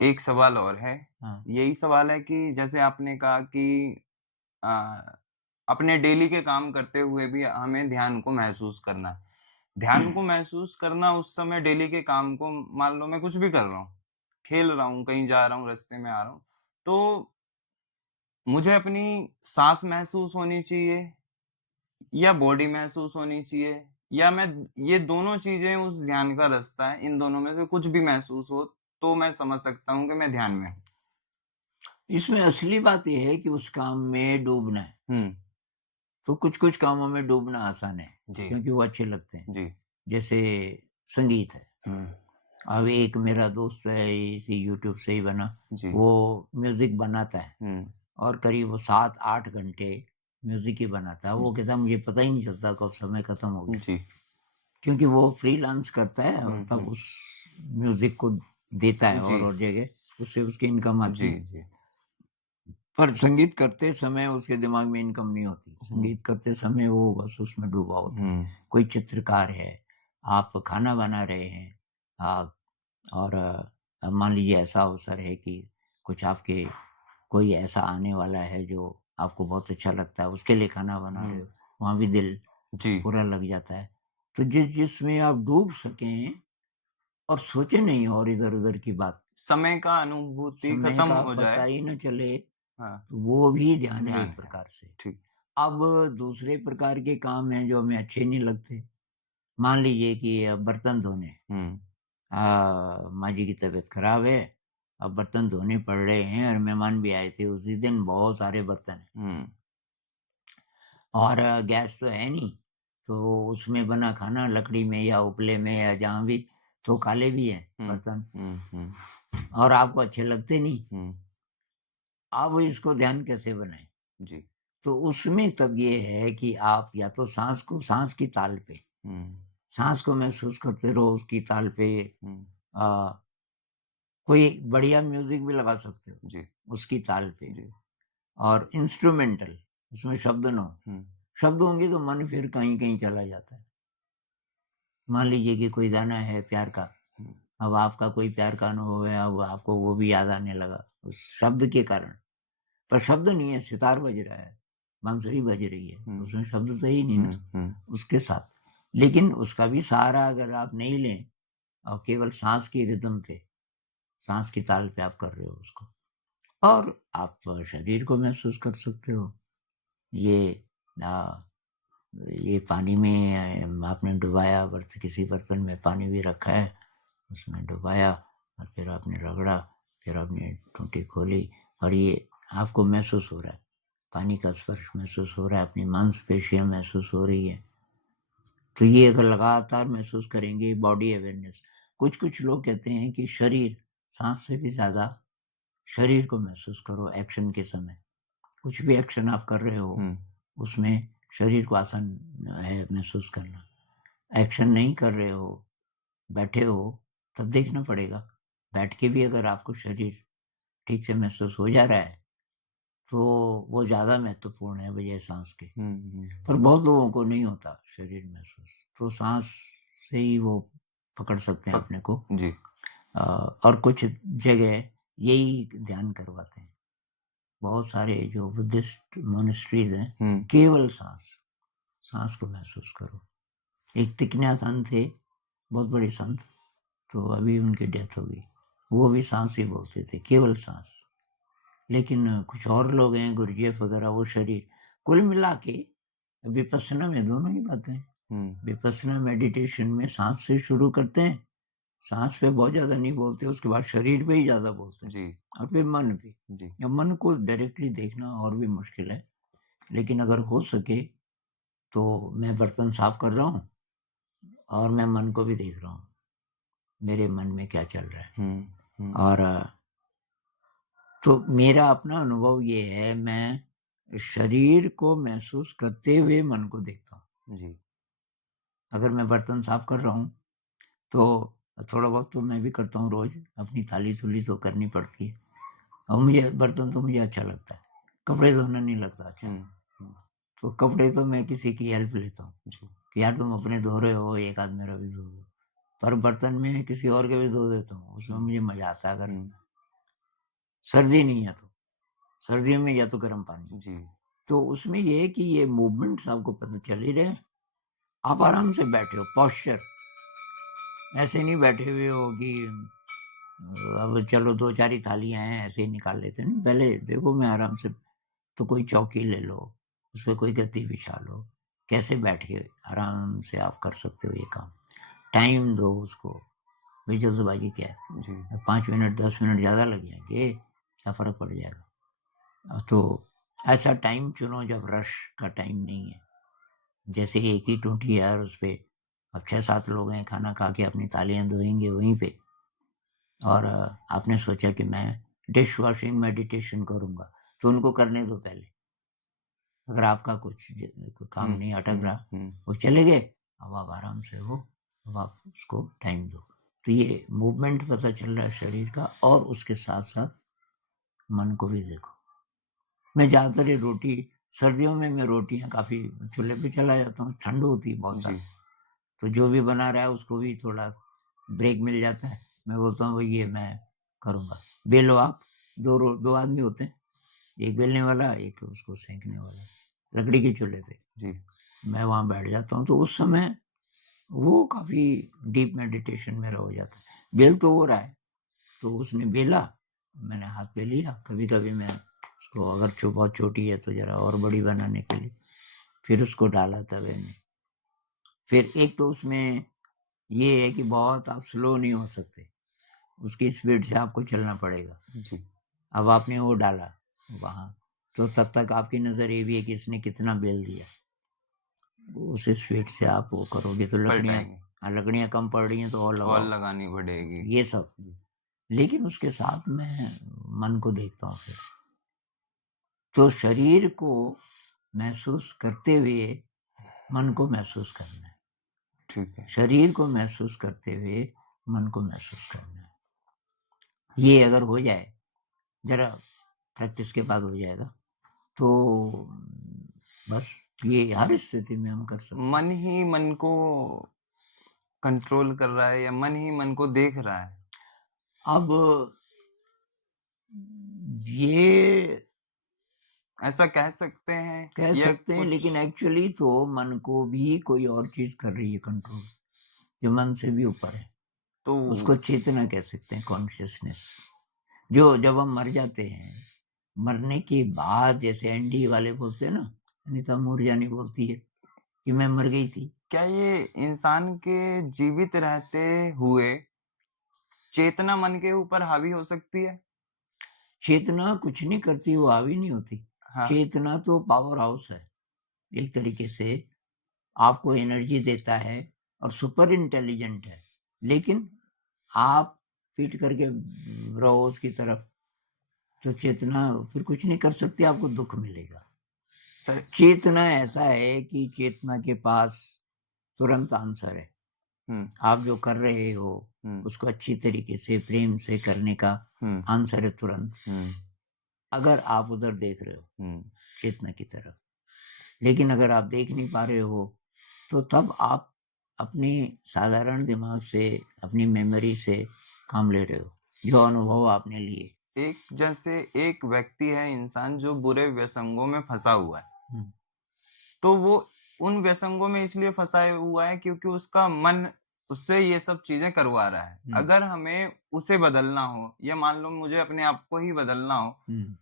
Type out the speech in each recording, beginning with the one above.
एक सवाल और है। हाँ। यही सवाल है कि जैसे आपने कहा कि अ, अपने डेली के काम करते हुए भी हमें ध्यान को महसूस करना है। ध्यान को महसूस करना उस समय डेली के काम को मान लो मैं कुछ भी कर रहा हूँ, खेल रहा हूँ, कहीं जा रहा हूँ, रास्ते में आ रहा हूँ, तो मुझे अपनी साँस महसूस होनी चाहिए या बॉडी महसूस होनी चाहिए या मैं ये दोनों चीज़ें उस ध्यान का रास्ता है, इन दोनों में से कुछ भी महसूस हो, तो मैं समझ सकता हूँ कि मैं ध्यान में हूँ। इसमें असली बात ये है कि उस काम में डूबना है। हुँ, तो कुछ-कुछ कामों में डूबना आसान है, जी, क्योंकि वो अच्छे लगते हैं। जी। जैसे संगीत है। हुँ, अब एक मेरा दोस्त है, इसी यूट्यूब से ही बना, जी। वो म्यूज़िक बनाता है हुँ, और करीब वो 7-8 घंटे म्यूज़िक ही बनाता है। वो कहता है मुझे पता ही नहीं चलता कब समय खत्म हो गया। जी। क्योंकि वो फ्रीलांस करता है और हुँ, तब हुँ। उस म्यूज़िक को देता है जी, और जगह, उससे उसकी इनकम आती जी, है। जी। पर संगीत करते समय उसके दिमाग में इनकम नहीं होती। हुँ, संगीत करते समय वो बस उसमें डूबा होता है। हुँ, कोई चित्रकार है, आप खाना बना रहे हैं, आप और मान लीजिए ऐसा अवसर है कि कुछ आपके कोई ऐसा आने वाला है जो आपको बहुत अच्छा लगता है, उसके लिए खाना बना रहे हुँ। हो, वहाँ भी दिल जी। पूरा लग जाता है। तो जिसमें आप डूब सकें और सोचे नहीं और इधर-उधर की बात, समय का अनुभूति समय खत्म का हो पता जाए। ही ना चले, हाँ, तो वो भी ध्यान है ध्यान एक है। प्रकार से। ठीक। अब दूसरे प्रकार के काम हैं जो हमें अच्छे नहीं लगते। मान लीजिए कि बर्तन धोने, हुँ, माँ जी की तबीयत खराब है, अब बर्तन धोने पड़ रहे हैं और मेहमान भी आए थे उसी दिन, बहुत सारे बर्तन हैं हुँ, और गैस तो है नहीं, तो उसमें बना खाना लकड़ी में या उपले में या जहाँ भी, तो काले भी हैं हुँ, बर्तन हुँ, हुँ, और आपको अच्छे लगते नहीं। हुँ। अब इसको ध्यान कैसे बनाएँ? जी। तो उसमें तब ये है कि आप या तो साँस की ताल पे, हुँ, साँस को महसूस करते रहो उसकी ताल पे। हुँ, अ, कोई बढ़िया म्यूज़िक भी लगा सकते हो, जी, उसकी ताल पे जी। और इंस्ट्रूमेंटल, उसमें शब्द ना हो। हुँ, शब्द होंगे तो मन फिर कहीं-कहीं चला जाता है। मान लीजिए कि कोई गाना है प्यार का, हुँ, अब आपका कोई प्यार का अनुभव है, अब आपको वो भी याद आने लगा, उस शब्द के कारण। पर शब्द नहीं है, सितार बज रहा है, बांसुरी बज रही है, तो हुँ, उसमें शब्द तो है ही नहीं ना, हुँ, हुँ, उसके साथ। लेकिन उसका भी सहारा अगर आप नहीं लें और केवल साँस की रिदम पे, साँस की ताल पे आप कर रहे हो उसको और आप शरीर को महसूस कर सकते हो। ये अ, ये पानी में आपने डुबाया किसी बर्तन में पानी भी रखा है, उसमें डुबाया और फिर आपने रगड़ा, फिर आपने टूटी खोली और ये आपको महसूस हो रहा है। पानी का स्पर्श महसूस हो रहा है, अपनी मांसपेशियाँ महसूस हो रही है। तो ये अगर लगातार महसूस करेंगे बॉडी अवेयरनेस, कुछ-कुछ लोग कहते हैं कि शरीर, साँस से भी ज़्यादा शरीर को महसूस करो एक्शन के समय। कुछ भी एक्शन आप कर रहे हो, हुँ, उसमें शरीर को आसान है महसूस करना। एक्शन नहीं कर रहे हो, बैठे हो, तब देखना पड़ेगा। बैठ के भी अगर आपको शरीर ठीक से महसूस हो जा रहा है, तो वो ज़्यादा महत्वपूर्ण है बजाय साँस के। हुँ, हुँ। पर बहुत लोगों को नहीं होता शरीर महसूस, तो साँस से ही वो पकड़ सकते हैं पक अपने को। जी। और कुछ जगह यही ध्यान करवाते हैं। बहुत सारे जो बुद्धिस्ट मॉनेस्ट्रीज़ हैं, हुँ, केवल साँस, साँस को महसूस करो। एक थी नाथ थे, बहुत बड़े संत, तो अभी उनकी डेथ हो गई। वो भी साँस ही बोलते थे, केवल साँस। लेकिन कुछ और लोग हैं गुरजेफ वगैरह, वो शरीर। कुल मिला के विपस्सना में दोनों ही बातें हैं। हुँ, विपस्सना मेडिटेशन में साँस से शुरू करते हैं, साँस पे बहुत ज़्यादा नहीं बोलते, उसके बाद शरीर पे ही ज़्यादा बोलते हैं जी, और फिर मन पे। जी। अब मन को डायरेक्टली देखना और भी मुश्किल है, लेकिन अगर हो सके तो मैं बर्तन साफ कर रहा हूँ और मैं मन को भी देख रहा हूँ, मेरे मन में क्या चल रहा है। हुँ, हुँ, और तो मेरा अपना अनुभव ये है, मैं शरीर को महसूस करते हुए मन को देखता हूँ। जी। अगर मैं बर्तन साफ कर रहा हूँ, तो थोड़ा बहुत तो मैं भी करता हूँ रोज़, अपनी थाली-थूली तो करनी पड़ती है और मुझे बर्तन तो मुझे अच्छा लगता है। कपड़े धोना नहीं लगता अच्छा, हुँ, हुँ, तो कपड़े तो मैं किसी की हेल्प लेता हूँ जी। कि यार तुम अपने धो रहे हो, एक आध मेरा भी धो दो। पर बर्तन में किसी और के भी धो देता हूँ, उसमें हुँ, मुझे मज़ा आता है। अगर हुँ, सर्दी नहीं है तो, सर्दियों में या तो गर्म पानी। जी, तो उसमें ये है कि ये मूवमेंट्स आपको पता चल ही रहे हैं। आप आराम से बैठे हो, पोस्चर, ऐसे नहीं बैठे हुए हो कि अब चलो 2-4 ही थालियाँ हैं, ऐसे ही निकाल लेते हैं। नहीं, पहले देखो मैं आराम से, तो कोई चौकी ले लो, उसपे कोई गद्दी बिछा लो, कैसे बैठ के आराम से आप कर सकते हो ये काम। टाइम दो उसको, भाई जल्दबाजी क्या है? जी, 5 मिनट 10 मिनट ज़्यादा लग जाएँगे, क्या फ़र्क पड़ जाएगा? तो ऐसा टाइम चुनो जब रश का टाइम नहीं है। जैसे एक ही टूटी है और उसपे अब 6-7 लोग हैं, खाना खा के अपनी थालियाँ धोएँगे वहीं पे, और आपने सोचा कि मैं डिश वॉशिंग मेडिटेशन करूँगा, तो उनको करने दो पहले। अगर आपका कुछ काम हुँ, नहीं अटक हुँ, रहा, हुँ, वो चले गए, अब आप आराम से हो, अब आप उसको टाइम दो। तो ये मूवमेंट पता चल रहा है शरीर का, और उसके साथ-साथ मन को भी देखो। मैं ज़्यादातर ये रोटी, सर्दियों में मैं रोटियाँ काफ़ी चूल्हे पे चला जाता हूँ, ठंड होती है बहुत जी, ज़्यादा, तो जो भी बना रहा है उसको भी थोड़ा ब्रेक मिल जाता है। मैं बोलता हूँ, भई ये मैं करूँगा। बेलो आप, 2 आदमी होते हैं, एक बेलने वाला, एक उसको सेंकने वाला, लकड़ी के चूल्हे पे। जी, मैं वहाँ बैठ जाता हूँ, तो उस समय वो काफ़ी डीप मेडिटेशन मेरा हो जाता है। बेल तो हो रहा है, तो उसने बेला, मैंने हाथ पे लिया, कभी-कभी मैं उसको, अगर बहुत छोटी है तो ज़रा और बड़ी बनाने के लिए, फिर उसको डाला तवे में। फिर एक तो उसमें ये है कि बहुत आप स्लो नहीं हो सकते, उसकी स्पीड से आपको चलना पड़ेगा। जी, अब आपने वो डाला वहाँ, तो तब तक आपकी नज़र ये भी है कि इसने कितना बेल दिया। उस स्पीड से आप वो करोगे तो पलटाएँगे लकड़ियाँ कम पड़ रही हैं तो और और लगाओ, लगानी पड़ेगी। ये सब। जी, लेकिन उसके साथ मैं मन को देखता हूँ फिर। तो शरीर को महसूस करते हुए मन को महसूस करना है। ठीक है। शरीर को महसूस करते हुए मन को महसूस करना है। ये अगर हो जाए, ज़रा प्रैक्टिस के बाद हो जाएगा, तो बस ये हर स्थिति में हम कर सकते हैं। मन ही मन को कंट्रोल कर रहा है या मन ही मन को देख रहा है? अब ये ऐसा कह सकते हैं कह या सकते हैं, कुछ लेकिन एक्चुअली तो मन को भी कोई और चीज़ कर रही है कंट्रोल, जो मन से भी ऊपर है। तो उसको चेतना कह सकते हैं, कॉन्शियसनेस। जो जब हम मर जाते हैं, मरने के बाद जैसे एनडी वाले बोलते हैं ना, अनीता मूरजानी बोलती है कि मैं मर गई थी। क्या ये इंसान के जीवित रहते हुए चेतना मन के ऊपर हावी हो सकती है? चेतना कुछ नहीं करती, वो हावी नहीं होती। हाँ, चेतना तो पावर हाउस है, एक तरीके से आपको एनर्जी देता है और सुपर इंटेलिजेंट है। लेकिन आप फिट करके रहो उसकी तरफ, तो चेतना फिर कुछ नहीं कर सकती, आपको दुःख मिलेगा। सर चेतना ऐसा है कि चेतना के पास तुरंत आंसर है। हुँ, आप जो कर रहे हो, हुँ, उसको अच्छी तरीके से प्रेम से करने का हुँ, आंसर है तुरंत, हुँ, अगर आप उधर देख रहे हो, हुँ, चेतना की तरफ। लेकिन अगर आप देख नहीं पा रहे हो, तो तब आप अपने साधारण दिमाग से, अपनी मेमोरी से काम ले रहे हो, जो अनुभव आपने लिए। एक जैसे एक व्यक्ति है इंसान जो बुरे व्यसनों में फँसा हुआ है, हुँ, तो वो उन व्यसनों में इसलिए फँसा हुआ है क्योंकि उसका मन उससे ये सब चीज़ें करवा रहा है। हुँ, अगर हमें उसे बदलना हो या मान लो मुझे अपने आप को ही बदलना हो, हुँ,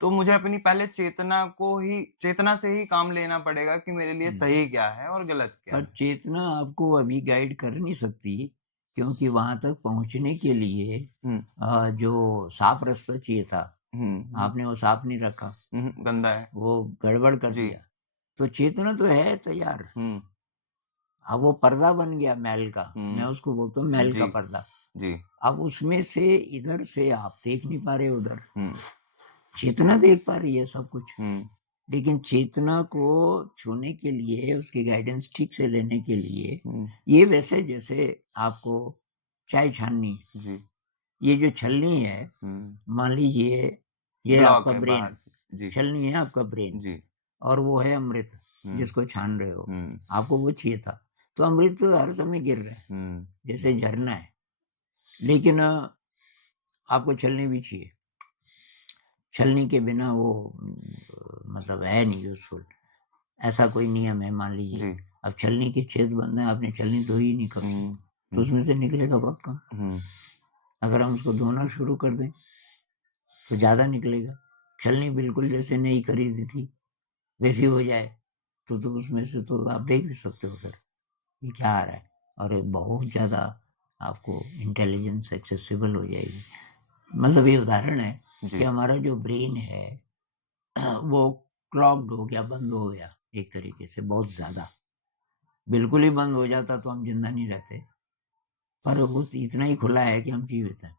तो मुझे अपनी पहले चेतना से ही काम लेना पड़ेगा कि मेरे लिए हुँ। सही क्या है और गलत क्या पर है। चेतना आपको अभी गाइड कर नहीं सकती, क्योंकि वहाँ तक पहुँचने के लिए हुँ, जो साफ रास्ता चाहिए था, हुँ, हुँ, आपने वो साफ नहीं रखा, हुँ, गंदा है। वो गड़बड़ कर जी, दिया। तो चेतना तो है तैयार, हुँ, अब वो पर्दा बन गया महल का, मैं हुँ, उसको बोलता हूँ महल का जी, पर्दा। जी, अब उसमें से इधर से आप देख नहीं पा रहे उधर, हुँ, चेतना देख पा रही है सब कुछ। हुँ, लेकिन चेतना को छूने के लिए, उसकी गाइडेंस ठीक से लेने के लिए, हुँ, ये वैसे जैसे आपको चाय छाननी है। जी, ये जो छलनी है, हुँ, मान लीजिए ये ब्लॉक आपका है ब्रेन, बाहर से। जी, छलनी है आपका ब्रेन, जी, और वो है अमृत, हुँ, जिसको छान रहे हो। हुँ, आपको वो चाहिए था, तो अमृत तो हर समय गिर रहा है, हुँ, जैसे झरना है। लेकिन आपको छलनी भी चाहिए। छलनी के बिना वो मतलब है नहीं यूज़फुल। ऐसा कोई नियम है मान लीजिए, जी। अब छलनी के छेद बंद हैं, आपने छलनी धोई ही नहीं कब से, हुँ, तो हुँ, उसमें से निकलेगा बहुत कम। हुँ, अगर हम उसको धोना शुरू कर दें, तो ज़्यादा निकलेगा। छलनी बिल्कुल जैसे नई खरीदी थी, वैसी हो जाए, तो उसमें से तो आप देख भी सकते हो फिर, ये क्या आ रहा है, और ये बहुत ज़्यादा आपको इंटेलिजेंस एक्सेसिबल हो जाएगी। मतलब ये उदाहरण है कि जी। हमारा जो ब्रेन है वो क्लॉग्ड हो गया, बंद हो गया एक तरीके से बहुत ज़्यादा। बिल्कुल ही बंद हो जाता तो हम ज़िंदा नहीं रहते, पर वो इतना ही खुला है कि हम जीवित हैं।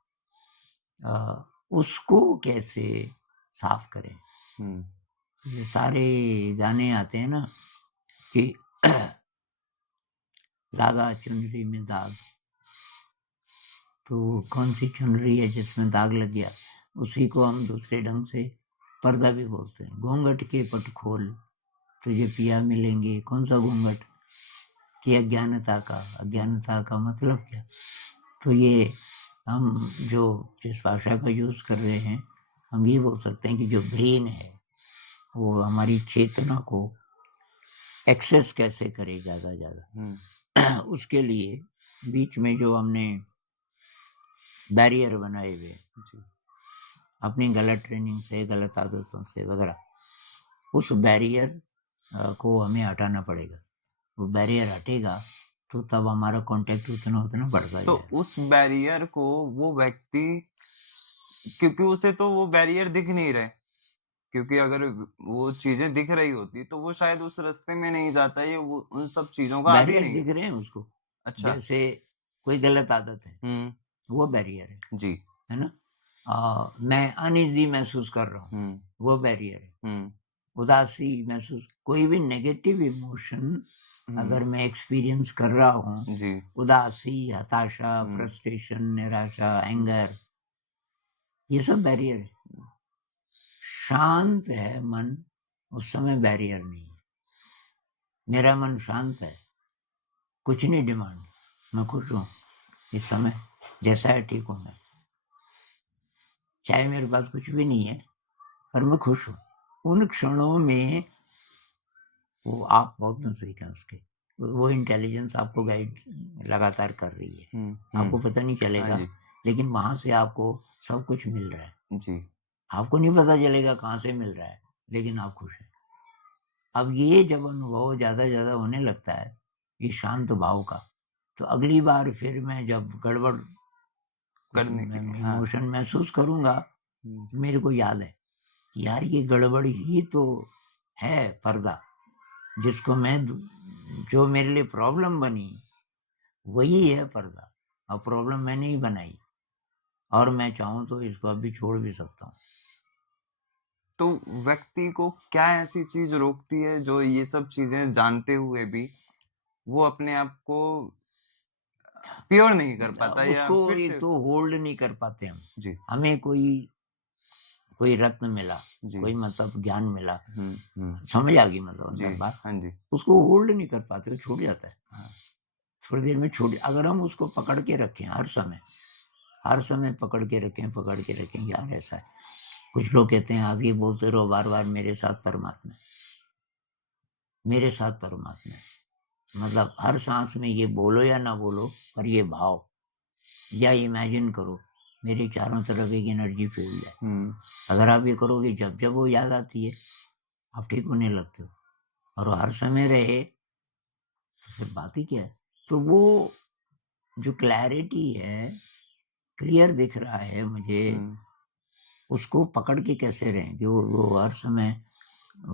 उसको कैसे साफ करें? हुँ, ये सारे गाने आते हैं ना कि लागा चुनरी में दाग, तो कौन सी चुनरी है जिसमें दाग लग गया? उसी को हम दूसरे ढंग से पर्दा भी बोलते हैं। घूंघट के पट खोल, तुझे पिया मिलेंगे। कौन सा घूंघट? कि अज्ञानता का। अज्ञानता का मतलब क्या? तो ये हम जो जिस भाषा का यूज़ कर रहे हैं, हम ये बोल सकते हैं कि जो ब्रेन है, वो हमारी चेतना को एक्सेस कैसे करे ज़्यादा ज़्यादा। हुँ, उसके लिए बीच में जो हमने बैरियर बनाए हुए हैं, जी। अपनी गलत ट्रेनिंग से, गलत आदतों से वगैरह, उस बैरियर को हमें हटाना पड़ेगा। वो बैरियर हटेगा, तो तब हमारा कॉन्टैक्ट उतना-उतना बढ़ता तो जाएगा। उस बैरियर को वो व्यक्ति, क्योंकि उसे तो वो बैरियर दिख नहीं रहे, क्योंकि अगर वो चीज़ें दिख रही होती तो वो शायद उस रास्ते में नहीं जाता, ये वो उन सब चीज़ों का आदी बैरियर नहीं। दिख रहे हैं उसको, अच्छा। जैसे कोई गलत आदत है, हुँ, वो बैरियर जी। है ना? मैं अनईज़ी महसूस कर रहा हूँ, हुँ, वो बैरियर है। हुँ, उदासी महसूस, कोई भी नेगेटिव इमोशन हुँ, अगर मैं एक्सपीरियंस कर रहा हूँ, जी। उदासी, हताशा, हुँ, फ्रस्ट्रेशन, निराशा, हुँ, एंगर, ये सब बैरियर है। शांत है मन, उस समय बैरियर नहीं है। मेरा मन शांत है, कुछ नहीं डिमांड, मैं खुश हूँ इस समय, जैसा है ठीक हूँ मैं। चाहे मेरे पास कुछ भी नहीं है, पर मैं खुश हूँ। उन क्षणों में वो आप बहुत नज़दीक हैं उसके। वो इंटेलिजेंस आपको गाइड लगातार कर रही है। हुँ, आपको हुँ। पता नहीं हाँ चलेगा, जी, लेकिन वहाँ से आपको सब कुछ मिल रहा है। जी। आपको नहीं पता चलेगा कहाँ से मिल रहा है, लेकिन आप खुश हैं। अब ये जब अनुभव ज़्यादा-ज़्यादा होने लगता है, ये शांत भाव का, तो अगली बार फिर मैं जब गड़बड़ कुछ करने के लिए, हाँ। इमोशन महसूस करूँगा, हुँ, तो मेरे को याद है कि यार ये गड़बड़ ही तो है पर्दा, जिसको मैं जो मेरे लिए प्रॉब्लम बनी, वही है पर्दा, और प्रॉब्लम मैंने ही बनाई, और मैं चाहूँ तो इसको अभी छोड़ भी सकता हूँ। तो व्यक्ति को क्या ऐसी चीज़ रोकती है जो ये सब चीज़ें जानते हुए भी वो अपने आप को प्योर नहीं कर पाता, या उसको फिर एक से। तो होल्ड नहीं कर पाते हम। जी, हमें कोई कोई रत्न मिला, जी। कोई मतलब ज्ञान मिला, हुँ, हुँ। समझ आ गई मतलब जी, अंदर बात, हाँ जी। उसको होल्ड नहीं कर पाते, वो छूट जाता है। हाँ, थोड़ी देर में छूट, अगर हम उसको पकड़ के रखें हर समय पकड़ के रखें, यार ऐसा है। कुछ लोग कहते हैं आप ये बोलते रहो बार-बार, मेरे साथ परमात्मा है, मेरे साथ परमात्मा है। मतलब हर साँस में ये बोलो या ना बोलो, पर ये भाव या इमेजिन करो, मेरे चारों तरफ एक एनर्जी फील्ड है। हुँ, अगर आप ये करोगे, जब-जब वो याद आती है, आप ठीक होने लगते हो, और वो हर समय रहे, तो फिर बात ही क्या है? तो वो जो क्लैरिटी है, क्लियर दिख रहा है मुझे, हुँ, उसको पकड़ के कैसे रहें कि वो हर समय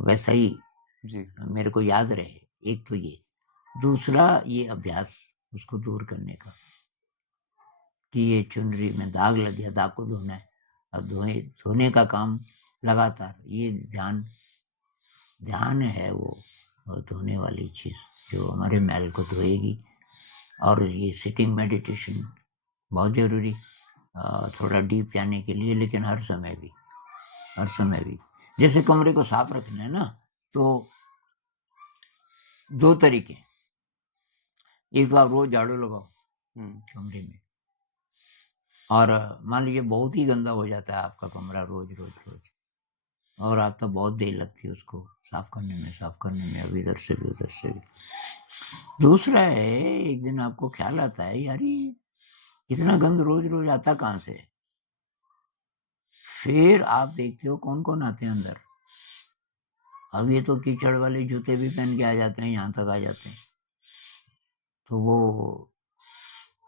वैसा ही जी। मेरे को याद रहे। एक तो ये, दूसरा ये अभ्यास उसको दूर करने का, कि ये चुनरी में दाग लग गया, दाग को धोना है, और धोने का काम लगातार, ये ध्यान ध्यान है वो, धोने वाली चीज़ जो हमारे मैल को धोएगी। और ये सिटिंग मेडिटेशन बहुत ज़रूरी, थोड़ा डीप जाने के लिए, लेकिन हर समय भी। जैसे कमरे को साफ रखना है ना, तो 2 तरीके, एक तो आप रोज़ झाड़ू लगाओ हुँ, कमरे में, और मान लीजिए बहुत ही गंदा हो जाता है आपका कमरा रोज़। और आप तो बहुत देर लगती है उसको साफ करने में, अब इधर से भी उधर से भी। दूसरा है, एक दिन आपको ख्याल आता है यार ये इतना गंद रोज रोज आता कहाँ से है? फिर आप देखते हो कौन कौन आते हैं अंदर। अब ये तो कीचड़ वाले जूते भी पहन के आ जाते हैं, यहाँ तक आ जाते हैं, तो वो,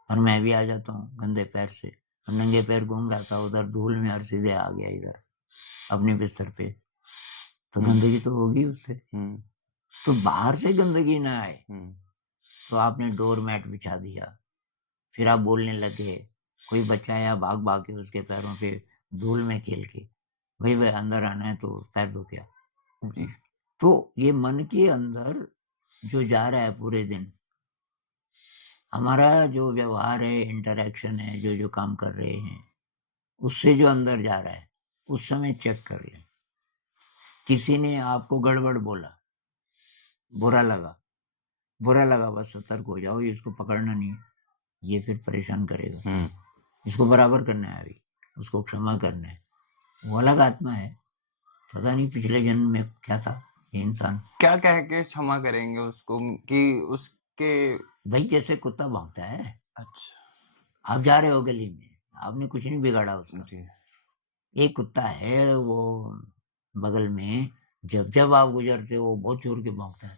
और मैं भी आ जाता हूँ गंदे पैर से, और नंगे पैर घूम रहा था उधर धूल में और सीधे आ गया इधर अपने बिस्तर पे, तो गंदगी तो होगी उससे। तो बाहर से गंदगी ना आए, तो आपने डोर मैट बिछा दिया, फिर आप बोलने लगे, कोई बच्चा आया भाग भाग के उसके पैरों पे धूल में खेल के, भाई भाई अंदर आना है तो पैर धो क्या। तो ये मन के अंदर जो जा रहा है पूरे दिन, हमारा जो व्यवहार है, इंटरेक्शन है, जो जो काम कर रहे हैं, उससे जो अंदर जा रहा है, उस समय चेक कर लें। किसी ने आपको गड़बड़ बोला, बुरा लगा, बस सतर्क हो जाओ, इसको पकड़ना नहीं, ये फिर परेशान करेगा, इसको बराबर करना है, अभी उसको क्षमा करना है। वो अलग आत्मा है, पता नहीं पिछले जन्म में क्या था ये इंसान। क्या कह के क्षमा करेंगे उसको कि उसके, भाई जैसे कुत्ता भौंकता है, अच्छा आप जा रहे हो गली में, आपने कुछ नहीं बिगाड़ा उसका, जी, एक कुत्ता है वो बगल में, जब जब आप गुजरते हो वो बहुत जोर के भौंकता है,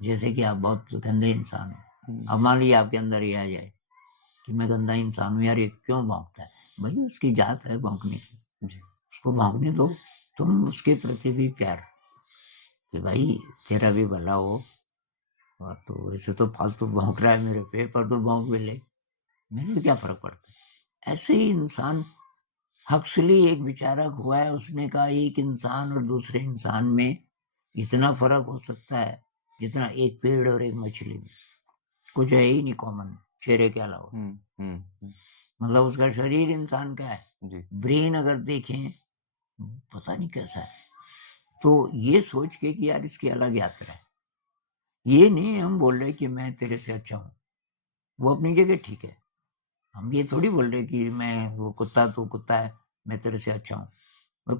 जैसे कि आप बहुत गंदे इंसान हो। अब मान लीजिए आपके अंदर ये आ जाए कि मैं गंदा इंसान हूँ यार, ये क्यों भौंकता है, भाई उसकी जात है भौंकने की, उसको भौंकने दो। तुम उसके प्रति भी प्यार, कि भाई तेरा भी भला हो, और तो वैसे तो फालतू भौंक रहा है मेरे पे, पर तो भौंक भी ले, मेरे को क्या फर्क पड़ता है। ऐसे ही इंसान, हक्सली एक विचारक हुआ है, उसने कहा एक इंसान और दूसरे इंसान में इतना फर्क हो सकता है जितना एक पेड़ और एक मछली में, कुछ है ही नहीं कॉमन चेहरे के अलावा। मतलब उसका शरीर इंसान का है, ब्रेन अगर देखें पता नहीं कैसा है। तो ये सोच के कि यार इसकी अलग यात्रा है, ये नहीं हम बोल रहे कि मैं तेरे से अच्छा हूं, वो अपनी जगह ठीक है। हम ये थोड़ी बोल रहे कि मैं, वो कुत्ता तो कुत्ता है, मैं तेरे से अच्छा हूँ, वो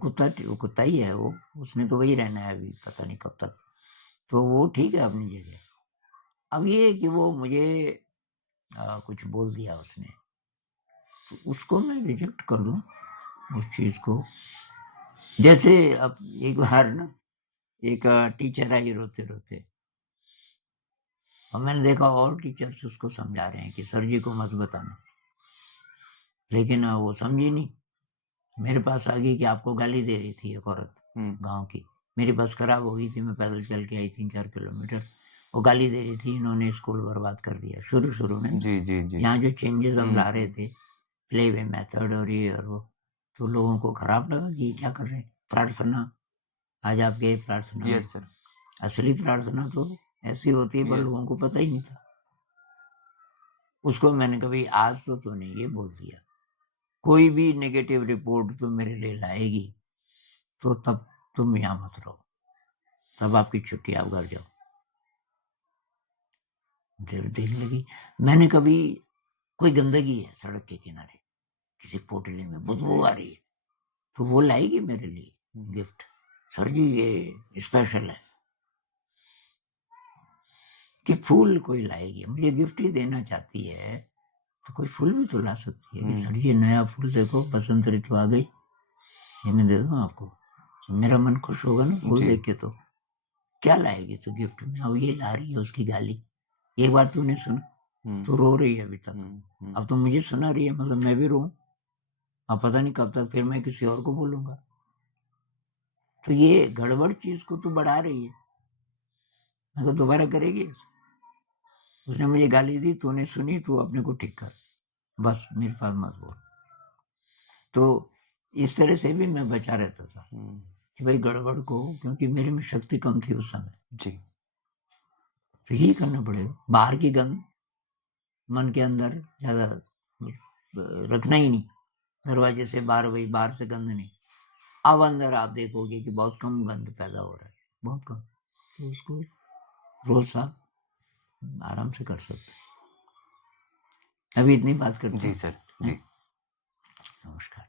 कुत्ता ही है, वो उसने तो वही रहना है अभी पता नहीं कब तक, तो वो ठीक है अपनी जगह। अब ये कि वो मुझे कुछ बोल दिया उसने, तो उसको मैं रिजेक्ट कर दूं उस चीज को। जैसे अब एक बार ना एक टीचर आई रोते रोते, और मैंने देखा और टीचर्स उसको समझा रहे हैं कि सर जी को मत बताना, लेकिन वो समझी नहीं, मेरे पास आ गई कि आपको गाली दे रही थी एक औरत गांव की, मेरी बस खराब हो गई थी, मैं पैदल चल के आई 3-4 किलोमीटर, वो गाली दे रही थी, इन्होंने स्कूल बर्बाद कर दिया शुरू में। जी जी जी, यहाँ जो चेंजेस हम ला रहे थे, प्ले वे मेथड और ये और वो, तो लोगों को खराब लगा कि क्या कर रहे हैं। प्रार्थना, आज आप गए प्रार्थना में, यस सर, असली प्रार्थना तो ऐसी होती है, पर लोगों को पता ही नहीं था। उसको मैंने कभी आज तो तूने ये बोल दिया, कोई भी नेगेटिव रिपोर्ट तो मेरे लिए लाएगी तो तब तुम यहाँ मत रहो, तब आपकी छुट्टी, आप घर जाओ। देर देखने लगी, मैंने कभी, कोई गंदगी है सड़क के किनारे, किसी पोटली में बदबू आ रही है, तो वो लाएगी मेरे लिए गिफ्ट, सर जी ये स्पेशल है, कि फूल कोई लाएगी मुझे गिफ्ट ही देना चाहती है, तो कोई फूल भी तो ला सकती है कि सर जी नया फूल देखो, बसंत ऋतु आ गई, ये मैं दे दूँ आपको, तो मेरा मन खुश होगा ना फूल देख के। तो क्या लाएगी तो गिफ्ट में, अब ये ला रही है उसकी गाली, एक बार तूने सुना तो रो रही है अभी तक, अब तो मुझे सुना रही है, मतलब मैं भी रो, अब पता नहीं कब तक फिर मैं किसी और को बोलूंगा। तो ये गड़बड़ चीज को तो बढ़ा रही है, मैं तो दोबारा करेगी। उसने मुझे गाली दी, तूने सुनी, तू अपने को ठीक कर, बस मेरे पास मत बोल। तो इस तरह से भी मैं बचा रहता था कि भाई गड़बड़ को, क्योंकि मेरे में शक्ति कम थी उस समय जी, तो यही करना पड़ेगा। बाहर की गंद मन के अंदर ज्यादा रखना ही नहीं, दरवाजे से बाहर, वही बाहर से गंद नहीं। अब अंदर आप देखोगे कि बहुत कम गंद पैदा हो रहा है, बहुत कम, तो उसको रोज आप आराम से कर सकते। अभी इतनी बात करते जी सर जी, नमस्कार।